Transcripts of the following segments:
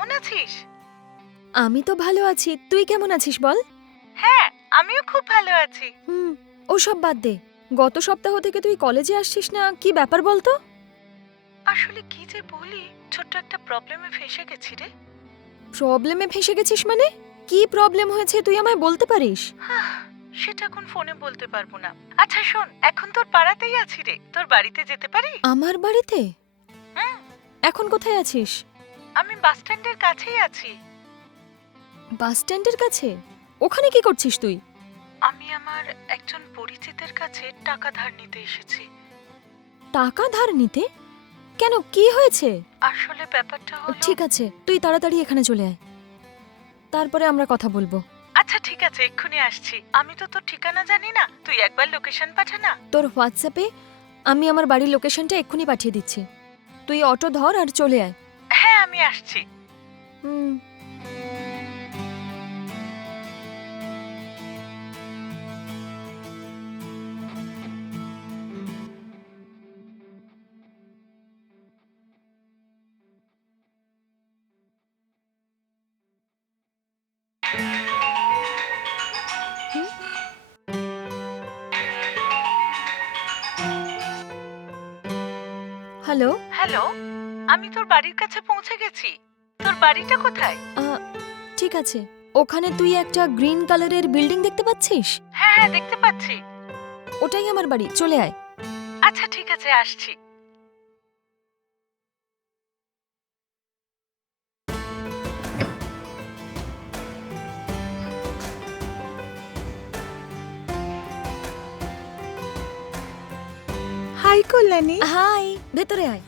কেমন আছিস? আমি তো ভালো আছি, তুই কেমন আছিস বল? হ্যাঁ, আমিও খুব ভালো আছি। ওসব বাদ দে। গত সপ্তাহ থেকে তুই কলেজে আসছিস না, কি ব্যাপার বলতো? আসলে কি যে বলি, ছোট্ট একটা প্রবলেমে ফেঁসে গেছি রে। প্রবলেমে ফেঁসে গেছিস মানে? কি প্রবলেম হয়েছে তুই আমায় বলতে পারিস? সেটা এখন ফোনে বলতে পারবো না। আচ্ছা শোন, এখন তোর পাড়াতেই আছি রে, তোর বাড়িতে যেতে পারি? আমার বাড়িতে? হুম, এখন কোথায় আছিস? আমি বাস স্ট্যান্ডের কাছেই আছি। বাস স্ট্যান্ডের কাছে? ওখানে কি করছিস তুই? আমি আমার একজন পরিচিতের কাছে টাকা ধার নিতে এসেছি। টাকা ধার নিতে? কেন, কি হয়েছে? আসলে ব্যাপারটা হলো... ঠিক আছে, তুই তাড়াতাড়ি এখানে চলে আয়, তারপরে আমরা কথা বলবো। আচ্ছা ঠিক আছে, এক্ষুনি আসছি। আমি তো তোর ঠিকানা জানি না, তুই একবার লোকেশন পাঠা না। তোর হোয়াটসঅ্যাপে আমি আমার বাড়ির লোকেশনটা এক্ষুনি পাঠিয়ে দিচ্ছি। তুই অটো ধর আর চলে আয়। হ্যাঁ, আমি আসছি। হুম। হ্যালো। হ্যালো, আমি তোর বাড়ির কাছে পৌঁছে গেছি। তোর বাড়িটা কোথায়? ঠিক আছে, ওখানে তুই একটা গ্রিন কালারের বিল্ডিং দেখতে পাচ্ছিস? হ্যাঁ হ্যাঁ, দেখতে পাচ্ছি। ওটাই আমার বাড়ি, চলে আয়। আচ্ছা ঠিক আছে, আসছি। হাই কল্যাণী। হাই, ভেতরে আয়।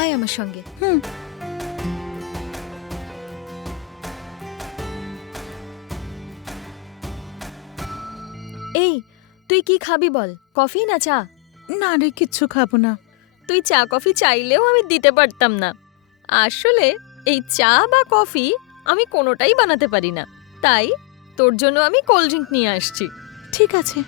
আয় আমার সঙ্গে। এই, তুই কি খাবি বল? কফি না চা? না রে, কিচ্ছু খাবো না। তুই চা কফি চাইলেও আমি দিতে পারতাম না। আসলে এই চা বা কফি আমি কোনোটাই বানাতে পারি না, তাই তোর জন্য আমি কোল্ড ড্রিঙ্ক নিয়ে আসছি। ঠিক আছে।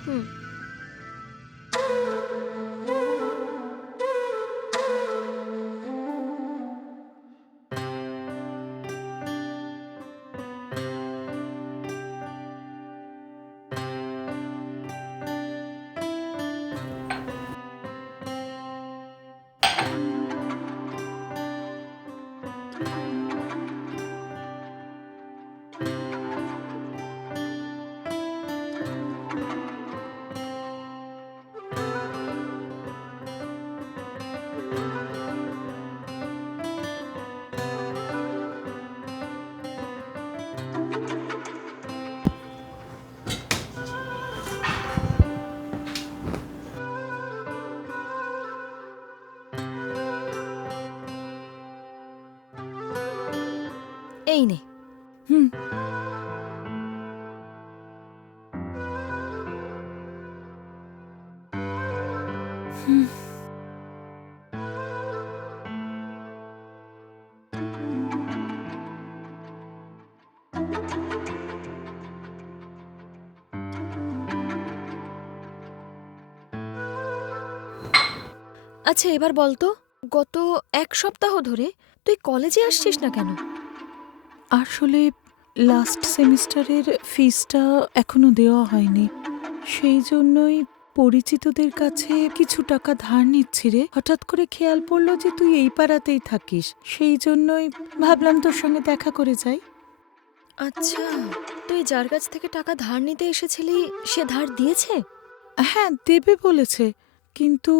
এই নে। হুম। আচ্ছা এবার বলতো, গত এক সপ্তাহ ধরে তুই কলেজে আসছিস না কেন? আসলে লাস্ট সেমিস্টারের ফিসটা এখনো দেওয়া হয়নি, সেই জন্যই পরিচিতদের কাছে কিছু টাকা ধার নিচ্ছি রে। হঠাৎ করে খেয়াল পড়লো যে তুই এই পাড়াতেই থাকিস, সেই জন্যই ভাবলাম তোর সঙ্গে দেখা করে যাই। আচ্ছা, তুই যার কাছ থেকে টাকা ধার নিতে এসেছিলি সে ধার দিয়েছে? হ্যাঁ, দেবে বলেছে, কিন্তু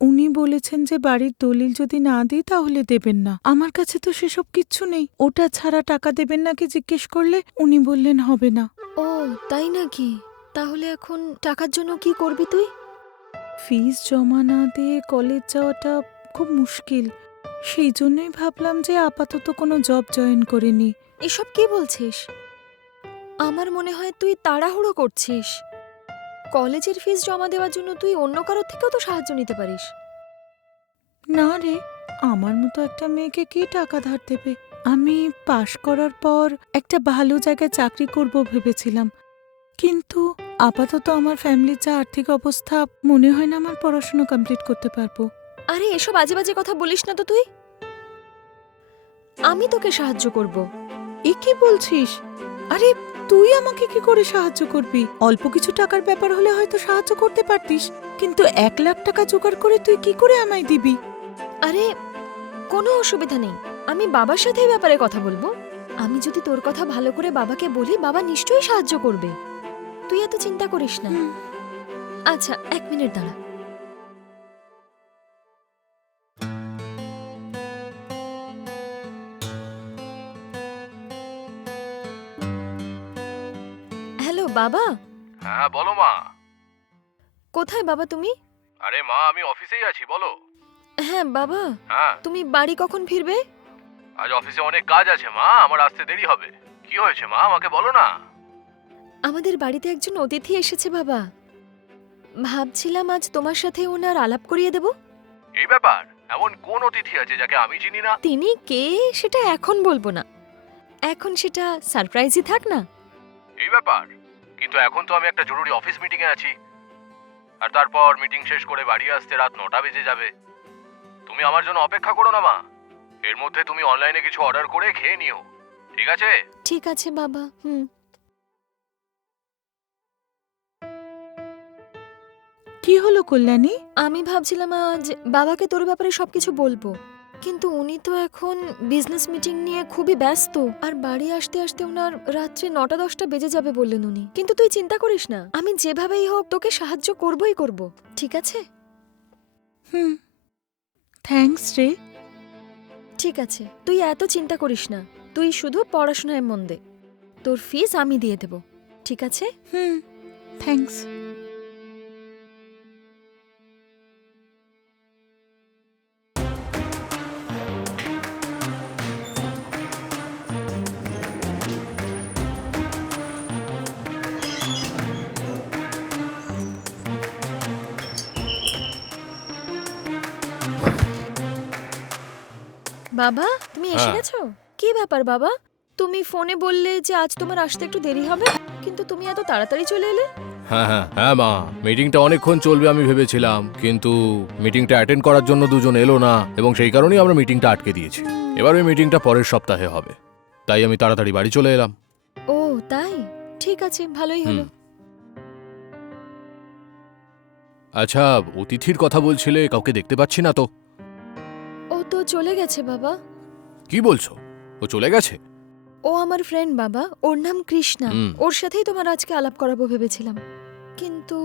উনি বলেছেন যে বাড়ির দলিল যদি না দিই তাহলে দেবেন না। আমার কাছে তো সেসব কিচ্ছু নেই, ওটা ছাড়া টাকা দেবেন নাকি জিজ্ঞেস করলে উনি বললেন হবে না। ও তাই নাকি? তাহলে এখন টাকার জন্য কি করবি তুই? ফিস জমা না দিয়ে কলেজ যাওয়াটা খুব মুশকিল, সেই জন্যই ভাবলাম যে আপাতত কোনো জব জয়েন করে নি। এসব কি বলছিস? আমার মনে হয় তুই তাড়াহুড়ো করছিস। কলেজের ফিস জমা দেওয়ার জন্য তুই অন্য কারোর থেকেও তো সাহায্য নিতে পারিস। না রে, আমার মতো একটা মেয়েকে কে টাকা ধার দেবে? আমি পাশ করার পর একটা ভালো জায়গায় চাকরি করব ভেবেছিলাম, কিন্তু আপাতত আমার ফ্যামিলির যা আর্থিক অবস্থা, মনে হয় না আমার পড়াশোনা কমপ্লিট করতে পারবো। আরে এসব বাজে বাজে কথা বলিস না তো তুই। আমি তোকে সাহায্য করব। এ কি বলছিস? আরে তুই আমাকে কি করে সাহায্য করবি? অল্প কিছু টাকার ব্যাপার হলে হয়তো সাহায্য করতে পারতিস, কিন্তু 1,00,000 টাকা জোগাড় করে তুই কি করে আমায় দিবি? আরে কোনো অসুবিধা নেই, আমি বাবার সাথে এই ব্যাপারে কথা বলবো। আমি যদি তোর কথা ভালো করে বাবাকে বলি, বাবা নিশ্চয়ই সাহায্য করবে। তুই এত চিন্তা করিস না। আচ্ছা 1 মিনিট দাঁড়া। হ্যালো বাবা। হ্যাঁ বলো মা। কোথায় বাবা তুমি? আরে মা আমি অফিসেই আছি, বলো। হ্যাঁ বাবা, হ্যাঁ তুমি বাড়ি কখন ফিরবে? আজ অফিসে অনেক কাজ আছে মা, আমার আসতে দেরি হবে। কি হয়েছে মা, আমাকে বলো না। আমাদের বাড়িতে একজন অতিথি এসেছে বাবা, ভাবছিলাম আজ তোমার সাথে ওনার আলাপ করিয়ে দেব। এই ব্যাপার? এমন কোন অতিথি আছে যাকে আমি চিনি না? তিনি কে সেটা এখন বলবো না, এখন সেটা সারপ্রাইজই থাক না। এই ব্যাপার? কিন্তু এখন তো আমি একটা জরুরি অফিস মিটিং এ আছি, আর তারপর মিটিং শেষ করে বাড়ি আসতে রাত 9টা বেজে যাবে। তুমি আমার জন্য অপেক্ষা করো না মা, এর মধ্যে তুমি অনলাইনে কিছু অর্ডার করে খেয়ে নিও, ঠিক আছে? ঠিক আছে বাবা। কি হলো কল্যাণী? আমি ভাবছিলাম আজ বাবাকে তোর ব্যাপারে সবকিছু বলবো, কিন্তু উনি তো এখন বিজনেস মিটিং নিয়ে খুবই ব্যস্ত, আর বাড়ি আসতে আসতে ওনার রাত্রে 9টা-10টা বেজে যাবে বললেন উনি। কিন্তু তুই চিন্তা করিস না, আমি যেভাবেই হোক তোকে সাহায্য করবই করব, ঠিক আছে? থ্যাঙ্কস রে। ঠিক আছে, তুই এত চিন্তা করিস না, তুই শুধু পড়াশোনায় মন দে, তোর ফিস আমি দিয়ে দেব, ঠিক আছে? থ্যাঙ্কস। বাবা তুমি এসে হ্যাঁ। গেছো? কি ব্যাপার বাবা, তুমি ফোনে বললে যে আজ তোমার আসতে একটু দেরি হবে, কিন্তু তুমি এত তাড়াতাড়ি চলে এলে। হ্যাঁ হ্যাঁ হ্যাঁ মা, মিটিংটা অনেকক্ষণ চলবে আমি ভেবেছিলাম, কিন্তু মিটিংটা অ্যাটেন্ড করার জন্য দুজন এলো না, এবং সেই কারণেই আমরা মিটিংটা আটকে দিয়েছি। এবার ওই মিটিংটা পরের সপ্তাহে হবে, তাই আমি তাড়াতাড়ি বাড়ি চলে এলাম। ও তাই, ঠিক আছে, ভালোই হলো। আচ্ছা, অতিথির কথা বলছিলে, কাউকে দেখতে পাচ্ছি না তো। ও তো চলে গেছে বাবা। কি বলছো, ও চলে গেছে? ও আমার ফ্রেন্ড বাবা, ওর নাম কৃষ্ণা। হুম। ওর সাথেই তোমার আজকে আলাপ করাবো ভেবেছিলাম, কিন্তু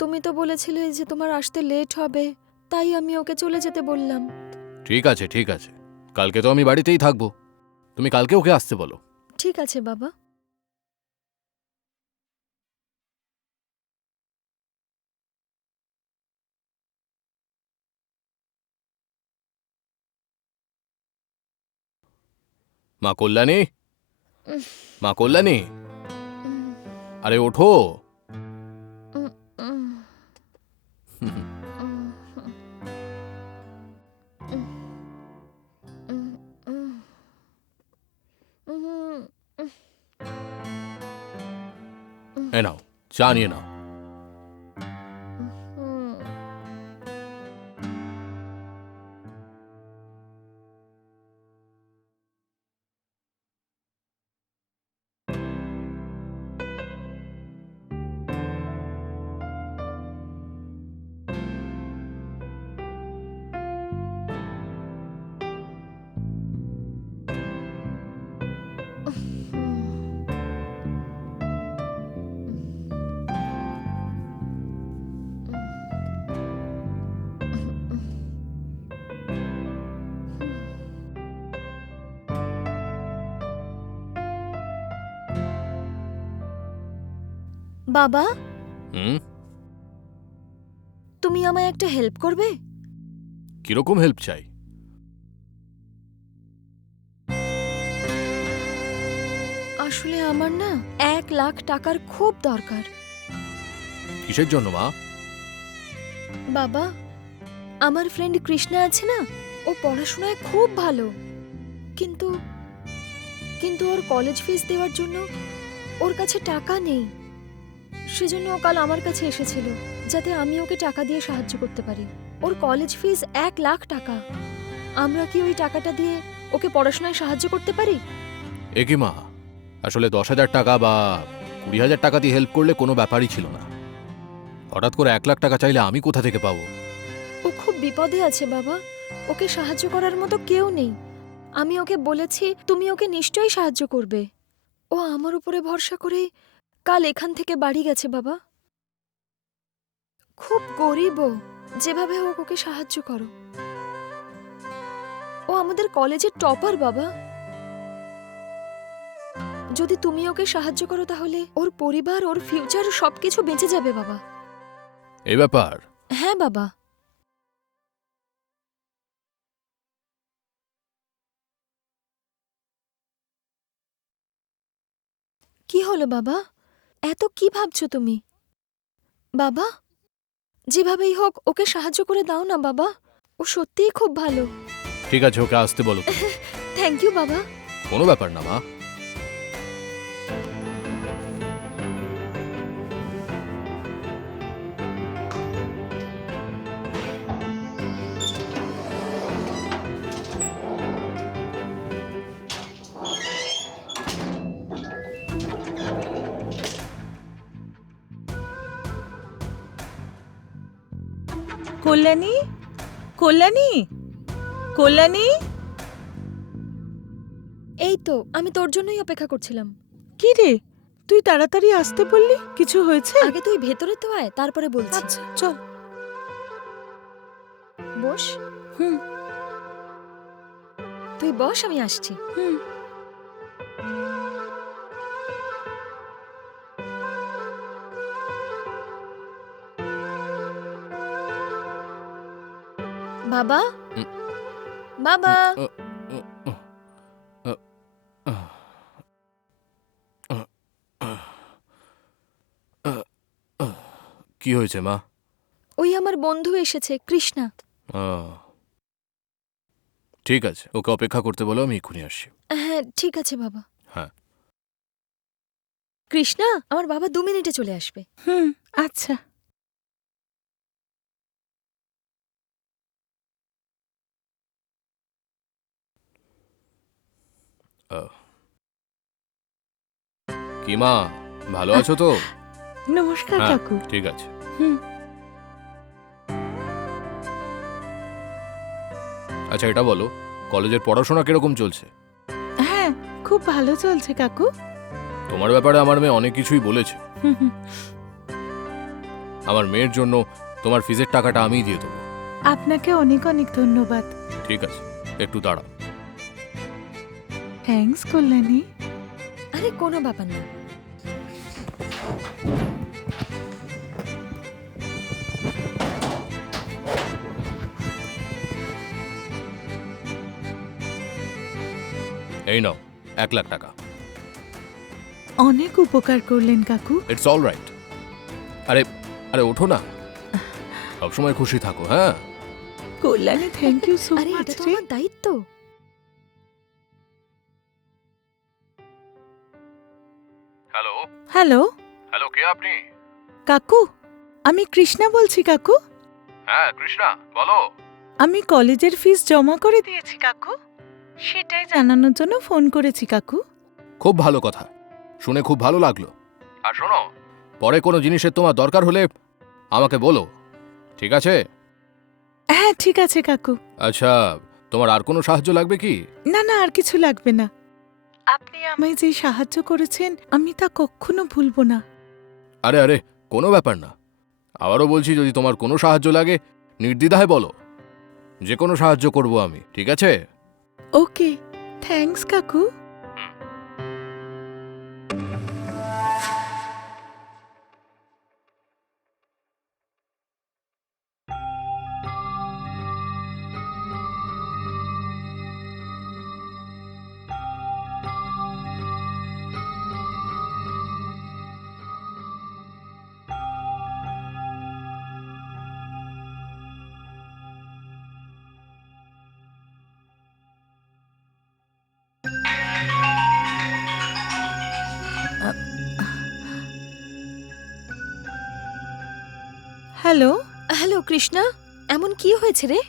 তুমি তো বলেছিলে যে তোমার আসতে লেট হবে, তাই আমি ওকে চলে যেতে বললাম। ঠিক আছে ঠিক আছে, কালকে তো আমি বাড়িতেই থাকবো, তুমি কালকে ওকে আসতে বলো। ঠিক আছে বাবা। মা কল্যাণী, উম, মা কল্যাণী, উম, আরে ওঠো। উম, উম, উম, উম, উম, এ নাও, চা নিয়ে নাও। উম। বাবা, হুম, তুমি আমায় একটা হেল্প করবে? কিরকম হেল্প চাই? আসলে আমার না 1,00,000 টাকার খুব দরকার। কিসের জন্য মা? বাবা, আমার ফ্রেন্ড কৃষ্ণা আছে না, ও পড়াশোনায় খুব ভালো, কিন্তু কিন্তু ওর কলেজ ফিস দেওয়ার জন্য ওর কাছে টাকা নেই। সেজন্য ও কাল আমার কাছে এসেছিল, যাতে আমি ওকে টাকা দিয়ে সাহায্য করতে পারি। ওর কলেজ ফিস 1,00,000 টাকা। আমরা কি ওই টাকাটা দিয়ে ওকে পড়াশোনায় সাহায্য করতে পারি? এ কি মা, আসলে 10,000 টাকা বা 20,000 টাকা দিয়ে হেল্প করলে কোনো ব্যাপারই ছিল না। হঠাৎ করে 1,00,000 টাকা চাইলে আমি কোথা থেকে পাবো? ও খুব বিপদে আছে বাবা, ওকে সাহায্য করার মতো কেউ নেই। আমি ওকে বলেছি তুমি ওকে নিশ্চয়ই সাহায্য করবে। ও আমার উপরে ভরসা করেই কাল এখান থেকে বাড়ি গেছে বাবা। খুব গরিব ও, যেভাবে হোক ওকে সাহায্য করো। ও আমাদের কলেজের টপার বাবা। যদি তুমি ওকে সাহায্য করো তাহলে ওর পরিবার, ওর ফিউচার সবকিছু বেঁচে যাবে বাবা। এই ব্যাপার? হ্যাঁ বাবা। কি হলো বাবা, এত কি ভাবছো তুমি? বাবা, যেভাবেই হোক ওকে সাহায্য করে দাও না বাবা, ও সত্যিই খুব ভালো। ঠিক আছে, ওকে আসতে বলো তুমি। থ্যাংক ইউ বাবা। কোনো ব্যাপার না মা। কল্যাণী, কল্যাণী, কল্যাণী। এই তো আমি তোর জন্যই অপেক্ষা করছিলাম। কি রে, তুই তাড়াতাড়ি আসতে বললি, কিছু হয়েছে? আগে তুই ভেতরে তো আয়, তারপরে বলছি। আচ্ছা চল। বস। হুম তুই বস, আমি আসছি। হুম। বাবা, হুম। বাবা। কি হয়েছে মা? ওই আমার বন্ধু এসেছে, কৃষ্ণা। ঠিক আছে, ওকে অপেক্ষা করতে বলো, আমি এক্ষুনি আসছি। হ্যাঁ ঠিক আছে বাবা। হ্যাঁ। কৃষ্ণা, আমার বাবা 2 মিনিটে চলে আসবে। হুম, আচ্ছা। কি মা, ভালো আছো তো? নমস্কার হ্যাঁ, কাকু। ঠিক আছে। হুম। আচ্ছা এটা বলো, কলেজের পড়াশোনা কিরকম চলছে? হ্যাঁ, খুব ভালো চলছে কাকু। তোমার ব্যাপারে আমার মেয়ে অনেক কিছুই বলেছে। হুম হুম। আমার মেয়ের জন্য তোমার ফিজের টাকাটা আমিই দিয়ে দেবো। আপনাকে অনেক অনেক ধন্যবাদ। ঠিক আছে, একটু দাঁড়াও। থ্যাঙ্কস কল্যাণী। আরে কোনো ব্যাপার না। এই নাও 1,00,000 টাকা। অনেক উপকার করলেন কাকু। It's all right. আরে আরে ওঠো না, সবসময় খুশি থাকো। হ্যাঁ, কল্যাণী, থ্যাংক ইউ সো আরে মাচ এটা তো রে। আমার দায়িত্ব। হ্যালো হ্যালো হ্যালো, কে আপনি? কাকু, আমি কৃষ্ণা বলছি কাকু। হ্যাঁ কৃষ্ণা, বলো। আমি কলেজের ফিস জমা করে দিয়েছি কাকু, সেটাই জানানোর জন্য ফোন করেছি কাকু। খুব ভালো কথা, শুনে খুব ভালো লাগলো। আর শোনো, পরে কোনো জিনিসের তোমার দরকার হলে আমাকে বলো, ঠিক আছে? হ্যাঁ ঠিক আছে কাকু। আচ্ছা, তোমার আর কোনো সাহায্য লাগবে কি? না না, আর কিছু লাগবে না। আপনি আমায় যে সাহায্য করেছেন আমি তা কখনো ভুলবো না। আরে আরে, কোনো ব্যাপার না। আবারও বলছি, যদি তোমার কোনো সাহায্য লাগে নির্দ্বিধায় বলো, যে কোনো সাহায্য করব আমি, ঠিক আছে? ওকে, থ্যাঙ্কস কাকু। হ্যালো হ্যালো কৃষ্ণা, এমন কি হয়েছে রে?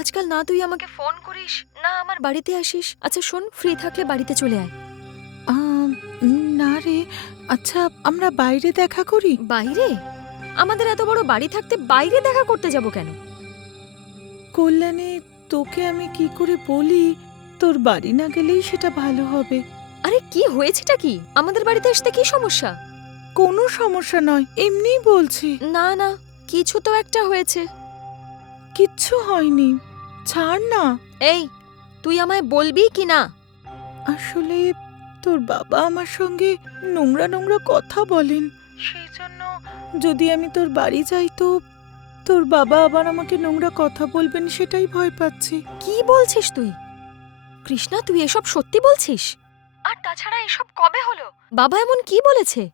আজকাল না তুই আমাকে ফোন করিস না আমার বাড়িতে আসিস। আচ্ছা শোন, ফ্রি থাকলে বাড়িতে চলে আয়। না রে, আচ্ছা আমরা বাইরে দেখা করি। বাইরে? আমাদের এত বড় বাড়ি থাকতে বাইরে দেখা করতে যাব কেন? কল্যাণী, তোকে আমি কি করে বলি, তোর বাড়ি না গেলেই সেটা ভালো হবে। আরে কি হয়েছেটা কি? আমাদের বাড়িতে আসতে কি সমস্যা? কোনো সমস্যা নয়, এমনিই বলছি। না না, কিছু তো একটা হয়েছে। কিচ্ছু হয়নি, ছাড় না। এই, তুই আমায় বলবি কি না? আসলে তোর বাবা আমার সঙ্গে নোংরা নোংরা কথা বলেন, সেই জন্য যদি আমি তোর বাড়ি যাই তো তোর বাবা আবার আমাকে নোংরা কথা বলবেন, সেটাই ভয় পাচ্ছি। কি বলছিস তুই? কৃষ্ণা, তুই এসব সত্যি বলছিস? আর তাছাড়া এসব কবে হলো? বাবা এমন কি বলেছে?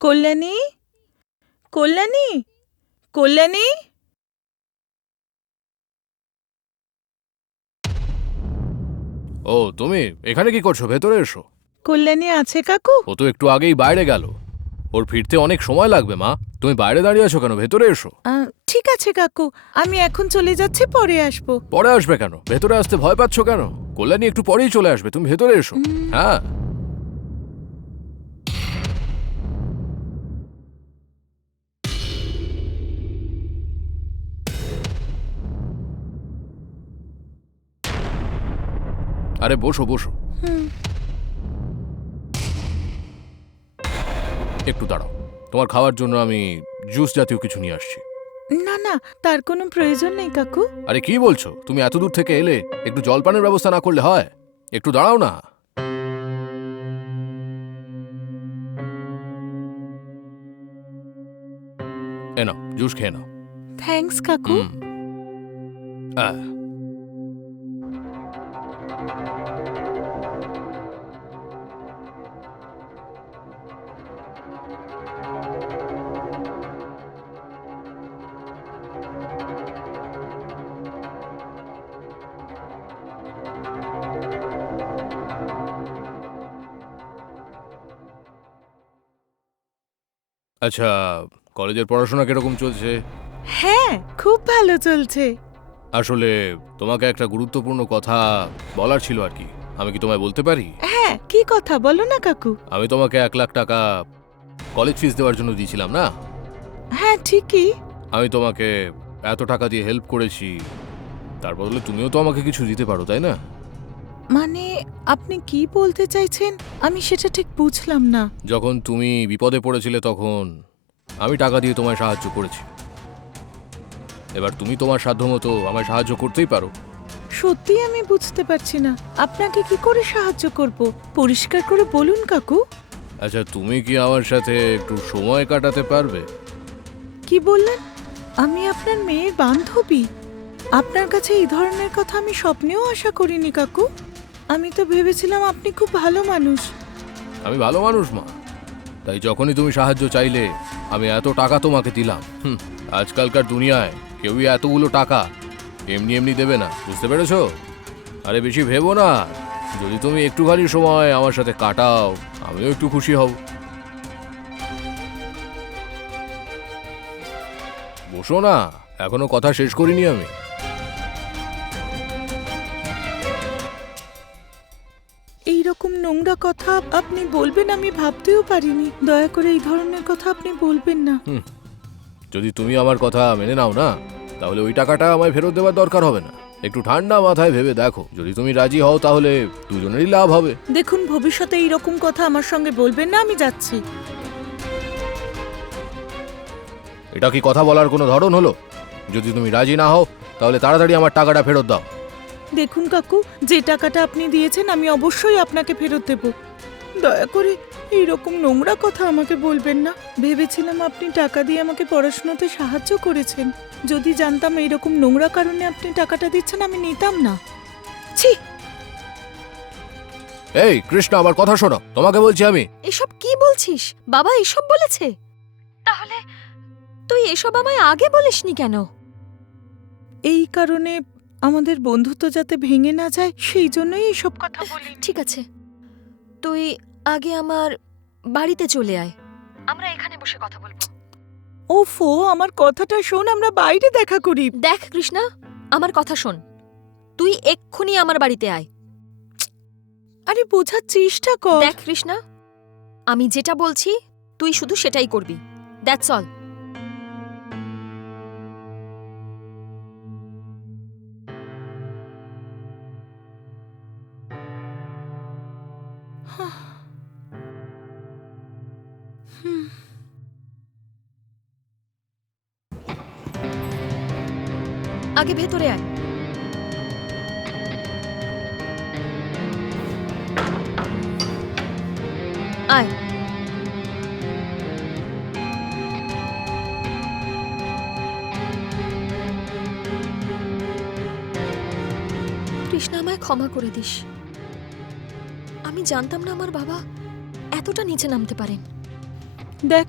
কল্যাণী, কল্যাণী, কল্যাণী। ও, তুমি এখানে কি করছো? ভেতরে এসো। কল্যাণী আছে কাকু? ও তো একটু আগেই বাইরে গেল, ওর ফিরতে অনেক সময় লাগবে মা। তুমি বাইরে দাঁড়িয়ে আছো কেন? ভেতরে এসো। ঠিক আছে কাকু, আমি এখন চলে যাচ্ছি, পরে আসবো। পরে আসবে কেন? ভেতরে আসতে ভয় পাচ্ছ কেন? কল্যাণী একটু পরেই চলে আসবে, তুমি ভেতরে এসো। হ্যাঁ, আরে বসো বসো। একটু দাঁড়াও, তোমার খাওয়ার জন্য আমি জুস জাতীয় কিছু নিয়ে আসছি। না না, তার কোনো প্রয়োজন নেই কাকু। আরে কি বলছো? তুমি এত দূর থেকে এলে, একটু জলপানের ব্যবস্থা না করলে হয়? একটু দাঁড়াও না। এ নাও, জুস খেয়ে নাও। থ্যাঙ্কস কাকু। আহ, আচ্ছা, কলেজের পড়াশোনা কিরকম চলছে? হ্যাঁ, খুব ভালো চলছে। আসলে তোমাকে একটা গুরুত্বপূর্ণ কথা বলার ছিল আর কি। আমি কি তোমায় বলতে পারি? হ্যাঁ, কি কথা বলো না কাকু। আমি তোমাকে 1,00,000 টাকা কলেজ ফিস দেওয়ার জন্য দিয়েছিলাম না? হ্যাঁ ঠিকই। আমি তোমাকে এত টাকা দিয়ে হেল্প করেছি, তার বদলে তুমিও তো আমাকে কিছু দিতে পারো, তাই না? মানে আপনি কি বলতে চাইছেন, আমি সেটা ঠিক বুঝলাম না। যখন তুমি বিপদে পড়েছিলে তখন আমি টাকা দিয়ে তোমায় সাহায্য করেছি। এবার তুমি তোমার সাধ্যমতো আমায় সাহায্য করতেই পারো। সত্যি আমি বুঝতে পারছি না, আপনাকে কি করে সাহায্য করব, পরিষ্কার করে বলুন কাকু। আচ্ছা, তুমি কি আমার সাথে একটু সময় কাটাতে পারবে? কি বললেন? আমি আপনার মেয়ের বান্ধবী? আপনার কাছে এই ধরনের কথা আমি স্বপ্নেও আশা করিনি কাকু। আমি তো ভেবেছিলাম আপনি খুব ভালো মানুষ। আমি ভালো মানুষ মা, তাই যখনই তুমি সাহায্য চাইলে আমি এত টাকা তোমাকে দিলাম। আজকালকার দুনিয়ায় কেউই এতগুলো টাকা এমনি এমনি দেবে না, বুঝতে পেরেছো? আরে বেশি ভেবো না, যদি তুমি একটুখানি সময় আমার সাথে কাটাও আমিও একটু খুশি হব। বসো না, এখনো কথা শেষ করিনি আমি। এইরকম নোংরা কথা আপনি বলবেন আমি ভাবতেও পারিনি। দয়া করে এই ধরনের কথা আপনি বলবেন না। যদি তুমি আমার কথা মেনে নাও না, তাহলে ওই টাকাটা আমায় ফেরত দেওয়ার দরকার হবে না। একটু ঠান্ডা মাথায় ভেবে দেখো, যদি তুমি রাজি হও তাহলে দুজনেরই লাভ হবে। দেখুন, ভবিষ্যতে এইরকম কথা আমার সঙ্গে বলবেন না, আমি যাচ্ছি। এটা কি কথা বলার কোনো ধরন হলো? যদি তুমি রাজি না হও তাহলে তাড়াতাড়ি আমার টাকাটা ফেরত দাও। দেখুন কাকু, যে টাকাটা আপনি দিয়েছেন আমি অবশ্যই আপনাকে ফেরত দেব। দয়া করে এইরকম নোংরা কথা আমাকে বলবেন না। ভেবেছিলাম আপনি টাকা দিয়ে আমাকে পড়াশোনাতে সাহায্য করেছেন। যদি জানতাম এইরকম নোংরা কারণে আপনি টাকাটা দিচ্ছেন, আমি নিতাম না। ছি! এই কৃষ্ণা, আমার কথা শোনো, তোমাকে বলছি আমি। এসব কি বলছিস? বাবা এসব বলেছে? তাহলে তুই এসব আমায় আগে বলিসনি কেন? এই কারণে আমাদের বন্ধুত্ব যাতে ভেঙে না যায় সেই জন্যই এইসব কথা বলি। ঠিক আছে, তুই আগে আমার বাড়িতে চলে আয়, আমরা এখানে বসে কথা বলবো। ওফো, আমার কথাটা শোন, আমরা বাইরে দেখা করি। দেখ কৃষ্ণা, আমার কথা শোন, তুই এক্ষুনি আমার বাড়িতে আয়। আরে বোঝার চেষ্টা কর। দেখ কৃষ্ণা, আমি যেটা বলছি তুই শুধু সেটাই করবি, দ্যাটস অল। আগে ভেতরে আয়। আয়। কৃষ্ণা, আমায় ক্ষমা করে দিস। আমি জানতাম না আমার বাবা এতটা নিচে নামতে পারেন। দেখ,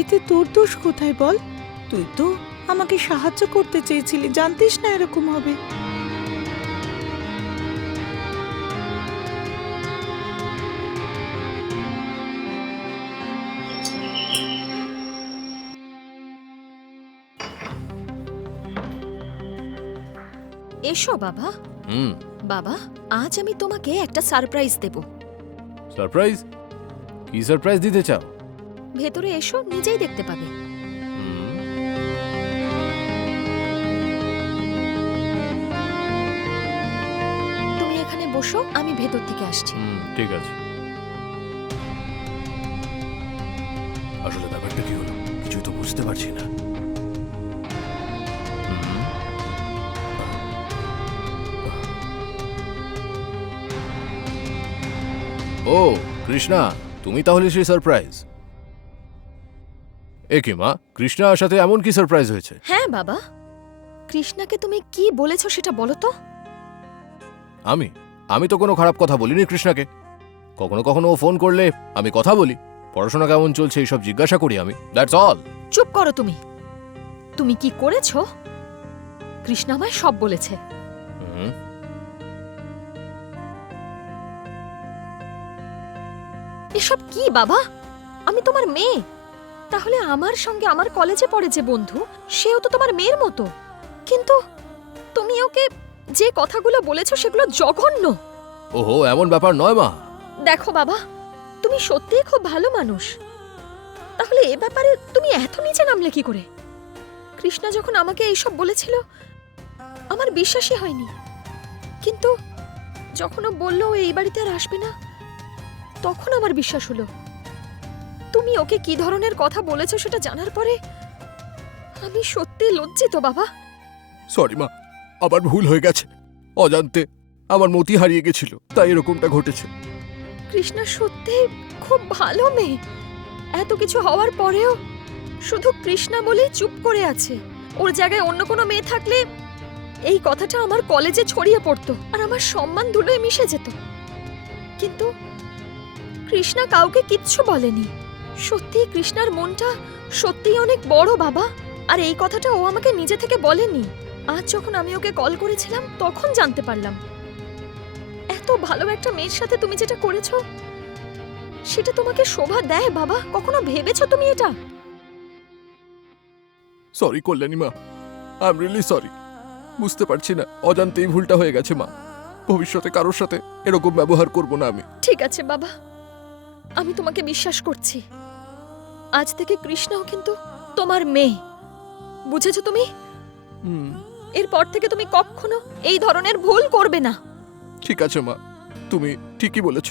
এতে তোর দোষ কোথায় বল? তুই তো আমাকে সাহায্য করতে চেয়েছিলি, জানতিস না এরকম হবে। এসো বাবা। বাবা, আজ আমি তোমাকে একটা সারপ্রাইজ দেব। সারপ্রাইজ? কি সারপ্রাইজ দিতে চাও? ভেতরে এসো, নিজেই দেখতে পাবে। তুমি এখানে বসো, আমি ভেতর থেকে আসছি। ঠিক আছে। আসলে ব্যাপারটা কি হলো কিছুই তো বুঝতে পারছি না। ও কৃষ্ণা, তুমি তাহলে সেই সারপ্রাইজ। এ কি মা, কৃষ্ণার সাথে এমন কি সারপ্রাইজ হয়েছে? হ্যাঁ বাবা, কৃষ্ণাকে তুমি কি বলেছো সেটা বলো তো। আমি তো কোনো খারাপ কথা বলিনি কৃষ্ণাকে। কখনো কখনো ও ফোন করলে আমি কথা বলি, পড়াশোনা কেমন চলছে এইসব জিজ্ঞাসা করি আমি, দ্যাটস অল। চুপ করো তুমি। তুমি কি করেছো? কৃষ্ণা আমায় সব বলেছে। এসব কি বাবা? আমি তোমার মেয়ে, তাহলে আমার সঙ্গে আমার কলেজে পড়ে যে বন্ধু, সেও তো তোমার মেয়ের মতো। কিন্তু তুমি ওকে যে কথাগুলো বলেছো সেগুলো জঘন্য। ওহো, এমন ব্যাপার নয় মা। দেখো বাবা, তুমি সত্যিই খুব ভালো মানুষ, তাহলে এ ব্যাপারে তুমি এত নিচে নামলে কি করে? কৃষ্ণা যখন আমাকে এইসব বলেছিল আমার বিশ্বাসই হয়নি, কিন্তু যখন ও বলল ও এই বাড়িতে আর আসবে না, তখন আমার বিশ্বাস হলো। তুমি ওকে কি ধরনের কথা বলেছো সেটা জানার পরে আমি সত্যি লজ্জিত বাবা। সরি মা, আবার ভুল হয়ে গেছে। অজান্তে আমার মতি হারিয়ে গেছিল, তাই এরকমটা ঘটেছে। কৃষ্ণা সত্যি খুব ভালো মেয়ে, এত কিছু হওয়ার পরেও শুধু কৃষ্ণা বলেই চুপ করে আছে। ওর জায়গায় অন্য কোনো মেয়ে থাকলে এই কথাটা আমার কলেজে ছড়িয়ে পড়তো আর আমার সম্মান ধুলোয় মিশে যেত, কিন্তু কৃষ্ণা কাউকে কিচ্ছু বলেনি। সত্যি কৃষ্ণার মনটা সত্যিই অনেক বড় বাবা, আর এই কথাটা ও আমাকে নিজে থেকে বলেনি। আজ যখন আমি ওকে কল করেছিলাম তখন জানতে পারলাম। এত ভালো একটা মেয়ের সাথে তুমি যেটা করেছো সেটা তোমাকে শোভা দেয় বাবা? কখনো ভেবেছো তুমি এটা? সরি কল্যাণী মা, আই এম রিয়েলি সরি। বুঝতে পারছি না, অজান্তেই ভুলটা হয়ে গেছে মা। ভবিষ্যতে কারোর সাথে এরকম ব্যবহার করব না আমি। ঠিক আছে বাবা, আমি তোমাকে বিশ্বাস করছি। আজ থেকে কৃষ্ণাও কিন্তু তোমার মেয়ে, বুঝেছো তুমি? এরপর থেকে তুমি কখনো এই ধরনের ভুল করবে না। ঠিক আছে মা, তুমি ঠিকই বলেছ।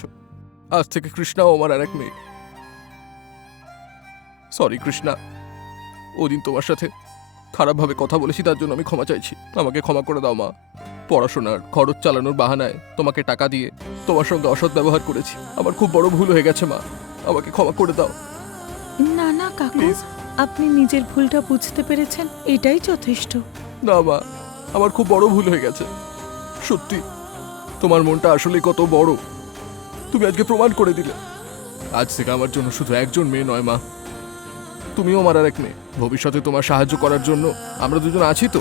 আজ থেকে কৃষ্ণাও আমার আর এক মেয়ে। সরি কৃষ্ণা, ওদিন তোমার সাথে খারাপভাবে কথা বলেছি, তার জন্য আমি ক্ষমা চাইছি। আমাকে ক্ষমা করে দাও মা। পড়াশোনার খরচ চালানোর বাহানায় তোমাকে টাকা দিয়ে তোমার সঙ্গে অসৎ ব্যবহার করেছি। আমার খুব বড় ভুল হয়ে গেছে মা, আমাকে ক্ষমা করে দাও। না না কাকু, প্লিজ। আপনি নিজের ভুলটা বুঝতে পেরেছেন, এটাই যথেষ্ট। না মা, আমার খুব বড় ভুল হয়ে গেছে। সত্যি তোমার মনটা আসলে কত বড় তুমি আজকে প্রমাণ করে দিলে আজ থেকে আমার জন্য শুধু একজন মেয়ে নয় মা, তুমিও আমার আর এক মেয়ে। ভবিষ্যতে তোমার সাহায্য করার জন্য আমরা দুজন আছি তো।